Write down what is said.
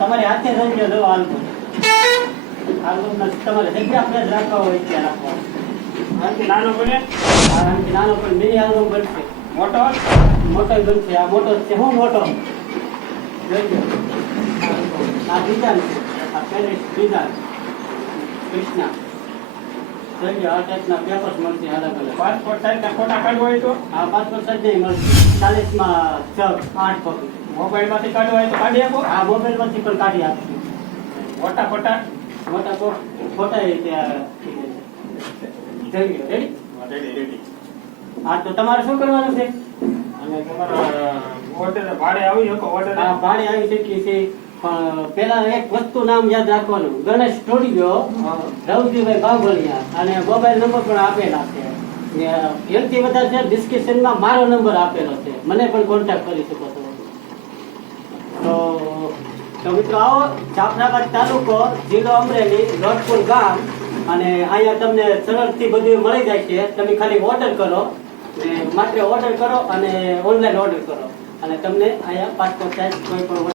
બેકાર આલ્બમ, બેકાર આલ્બમ, બેકાર આલ્બમ. તમારી હાથે થઈ ગયો જો આલ્બમ આલ્બમ તમારે જગ્યા આપણે જ રાખવા હોય ત્યાં રાખવા આનાથી નાનો બને આરામથી નાનો પણ મિની આલ્બમ બનશે મોટો મોટો બનશે આ મોટો છે હું મોટો જોઈ લો. આ ડિઝાઇન છે આ પેલેસ ડિઝાઇન કૃષ્ણા જોઈ લો આ ટાઈપના પેપર્સ મળશે અલગ અલગ પાસપોર્ટ સાઈઝના ફોટા કાઢવા હોય તો આ પાસપોર્ટ સાઈઝ નહીં મળશે ચાલીસમાં છ આઠ કોપી મોબાઈલમાંથી કાઢવા હોય તો કાઢી આપો. આ મોબાઈલમાંથી પણ કાઢી આપશું. મોટા ફોટા મોટા તો ફોટા હા તો તમારે શું કરવાનું છે? અને તમારા ઓર્ડર ભાડે આવી શકો ઓર્ડર આ ભાડે આવી શકીએ છે પણ પેલા એક વસ્તુ નામ યાદ રાખવાનું. ગણેશ સ્ટુડિયો રવજીભાઈ બાવળિયા અને મોબાઈલ નંબર પણ આપેલા છે. ને એનાથી વધારે ડિસ્ક્રિપ્શનમાં મારો નંબર આપેલો છે. મને પણ કોન્ટેક્ટ કરી શકો છો. તો મિત્રો, આવો જાફરાબાદ તાલુકો, જિલ્લો અમરેલી લોટપુર ગામ, અને અહીંયા તમને સરળથી બધું મળી જાય છે. તમે ખાલી ઓર્ડર કરો, ને માત્ર ઓર્ડર કરો અને ઓનલાઈન ઓર્ડર કરો. અને તમને અહીંયા પાસપોર્ટ સાઇઝ કોઈ પણ